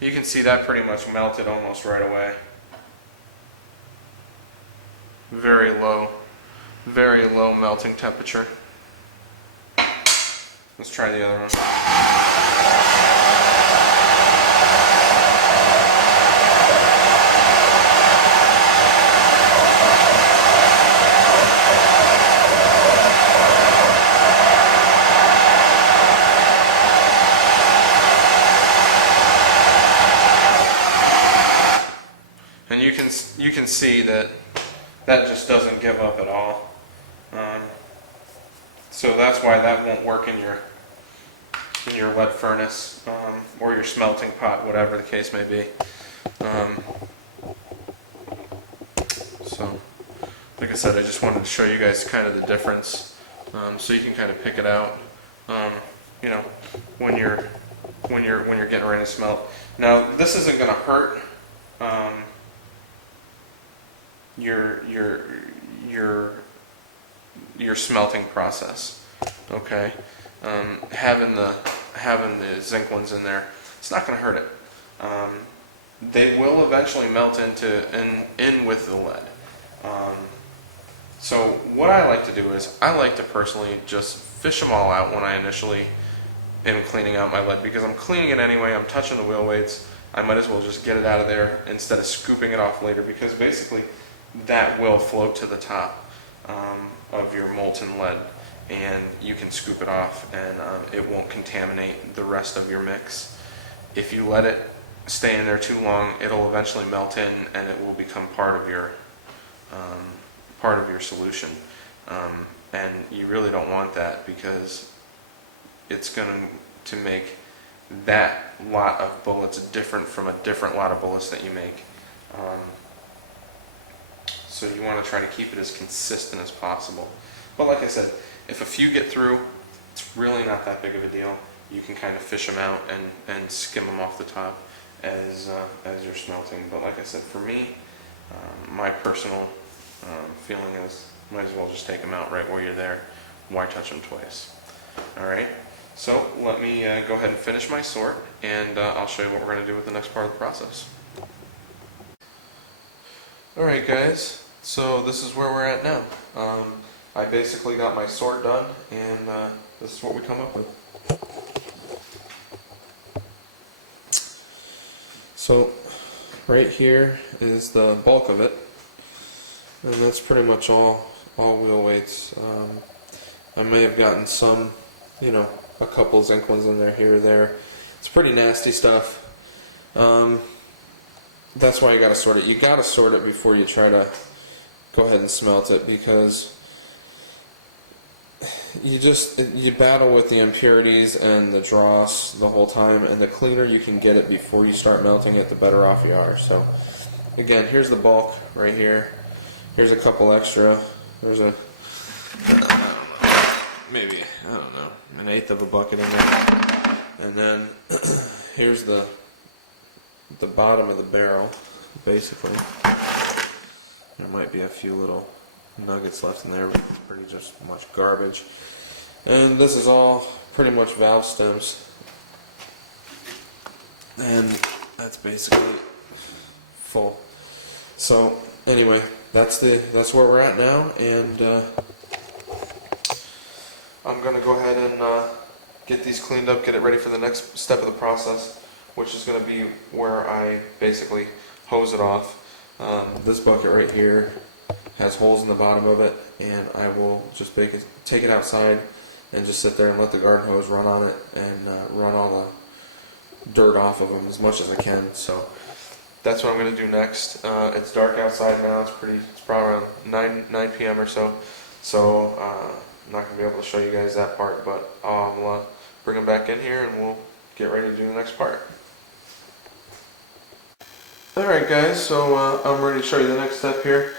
You can see that pretty much melted almost right away. Very low melting temperature. Let's try the other one. And you can see that just doesn't give up at all. So that's why that won't work in your lead furnace or your smelting pot, whatever the case may be. So, like I said, I just wanted to show you guys kind of the difference, so you can kind of pick it out. You know, when you're getting ready to smelt. Now, this isn't going to hurt your smelting process. Okay, having the zinc ones in there, it's not going to hurt it. They will eventually melt in with the lead. So what I like to do is I like to personally just fish them all out when I initially am cleaning out my lead, because I'm cleaning it anyway. I'm touching the wheel weights. I might as well just get it out of there instead of scooping it off later, because basically that will float to the top of your molten lead, and you can scoop it off, and it won't contaminate the rest of your mix. If you let it stay in there too long, it'll eventually melt in, and it will become part of your solution. And you really don't want that, because it's going to make that lot of bullets different from a different lot of bullets that you make. So you want to try to keep it as consistent as possible. But like I said, if a few get through, it's really not that big of a deal. You can kind of fish them out and skim them off the top as you're smelting. But like I said, for me, my personal feeling is might as well just take them out right where you're there. Why touch them twice? Alright, so let me go ahead and finish my sort, and I'll show you what we're going to do with the next part of the process. Alright guys, so this is where we're at now. I basically got my sort done, and this is what we come up with. So right here is the bulk of it, and that's pretty much all wheel weights. I may have gotten some, you know, a couple zinc ones in there here or there. It's pretty nasty stuff. That's why you gotta sort it. You gotta sort it before you try to go ahead and smelt it, because you battle with the impurities and the dross the whole time, and the cleaner you can get it before you start melting it, the better off you are. So again, here's the bulk right here. Here's a couple extra. There's a, maybe, I don't know, an eighth of a bucket in there. And then here's the bottom of the barrel, basically. There might be a few little nuggets left in there, but it's pretty just much garbage. And this is all pretty much valve stems. And that's basically full. So anyway, that's where we're at now, and I'm gonna go ahead and get these cleaned up, get it ready for the next step of the process, which is going to be where I basically hose it off. This bucket right here has holes in the bottom of it, and I will just take it outside and just sit there and let the garden hose run on it and run all the dirt off of them as much as I can. So that's what I'm going to do next. It's dark outside now. It's probably around 9 p.m. or so. So I'm not going to be able to show you guys that part, but I'll bring them back in here and we'll get ready to do the next part. Alright guys, so I'm ready to show you the next step here.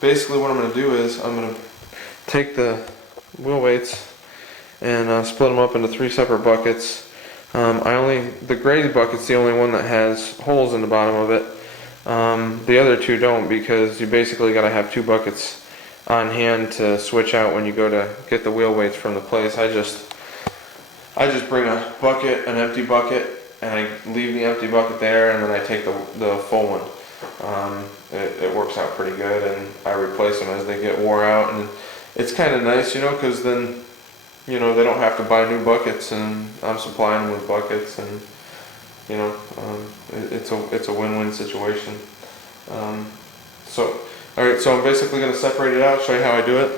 Basically what I'm going to do is I'm going to take the wheel weights and split them up into 3 separate buckets. The gray bucket's the only one that has holes in the bottom of it. The other 2 don't, because you basically got to have 2 buckets on hand to switch out when you go to get the wheel weights from the place. I just bring a bucket, an empty bucket, and I leave the empty bucket there, and then I take the full one. It works out pretty good, and I replace them as they get wore out, and it's kind of nice, you know, because then, you know, they don't have to buy new buckets, and I'm supplying them with buckets, and you know, it's a win-win situation. So, all right, so I'm basically going to separate it out, show you how I do it.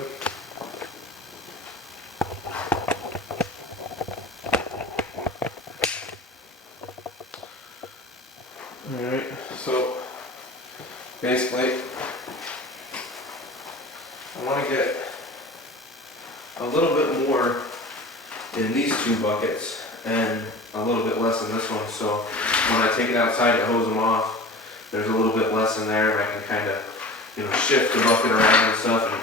Alright, so basically I want to get a little bit more in these two buckets and a little bit less in this one, so when I take it outside to hose them off, there's a little bit less in there, and I can kind of, you know, shift the bucket around and stuff and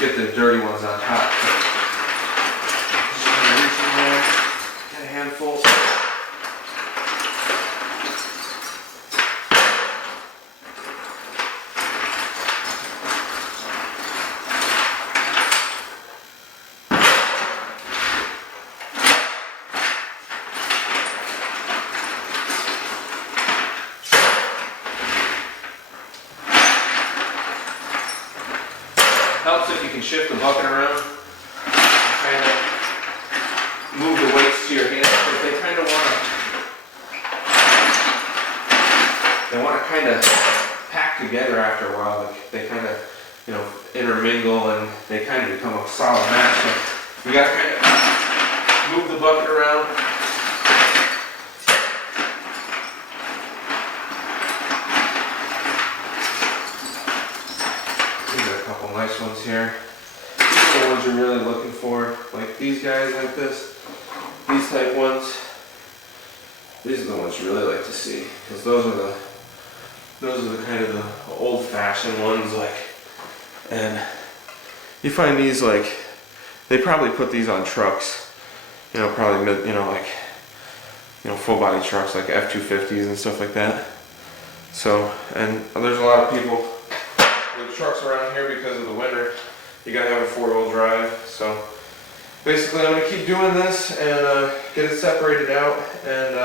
get the dirty ones on top. So just kind of reach in there, get a handful. Helps if you can shift the bucket around and kind of move the weights to your hands. But they kind of want to kind of pack together after a while. They kind of, you know, intermingle, and they kind of become a solid match. So we got to kind of move the bucket around. Nice ones here. These are the ones you're really looking for, like these guys like this. These type ones. These are the ones you really like to see, because those are the kind of the old-fashioned ones, like. And you find these, like, they probably put these on trucks. You know, probably, you know, like, you know, full body trucks like F-250s and stuff like that. So, and there's a lot of people with trucks around here because of the winter. You gotta have a four-wheel drive. So basically I'm gonna keep doing this and get it separated out and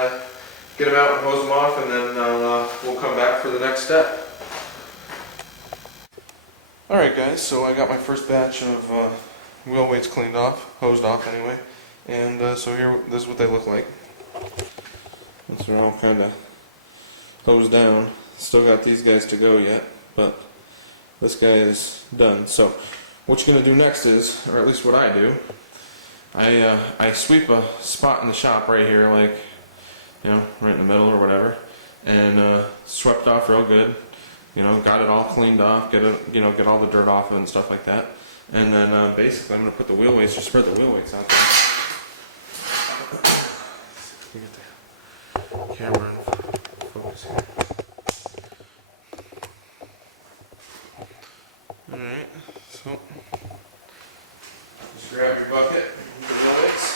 get them out and hose them off, and then we'll come back for the next step. Alright guys, so I got my first batch of wheel weights cleaned off, hosed off anyway, and so here, this is what they look like. They're all kind of hosed down. Still got these guys to go yet, but this guy is done. So what you're going to do next is, or at least what I do, I sweep a spot in the shop right here, like, you know, right in the middle or whatever, and swept off real good. You know, got it all cleaned off, get it, you know, get all the dirt off of it and stuff like that. And then basically I'm going to put the wheel weights, just spread the wheel weights out there. Get the camera in focus here. Alright, so just grab your bucket and the wheel weights.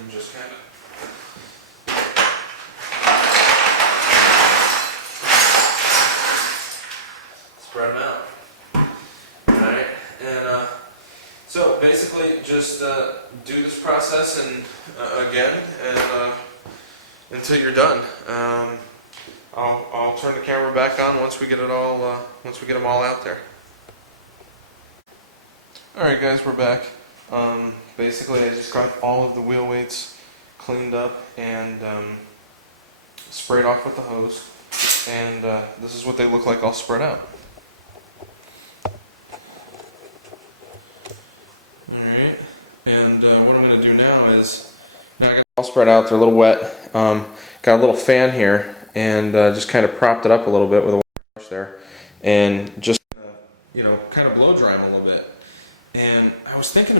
And just kind of spread them out. Alright, and so basically just do this process and again, and until you're done. I'll turn the camera back on once we get it all once we get them all out there. Alright guys, we're back. Basically I just got all of the wheel weights cleaned up and sprayed off with the hose, and this is what they look like all spread out. Alright, and what I'm going to do now is, now I got all spread out, they're a little wet. Got a little fan here, and just kind of propped it up a little bit with a brush there, and just you know, kind of blow dry them a little bit. And I was thinking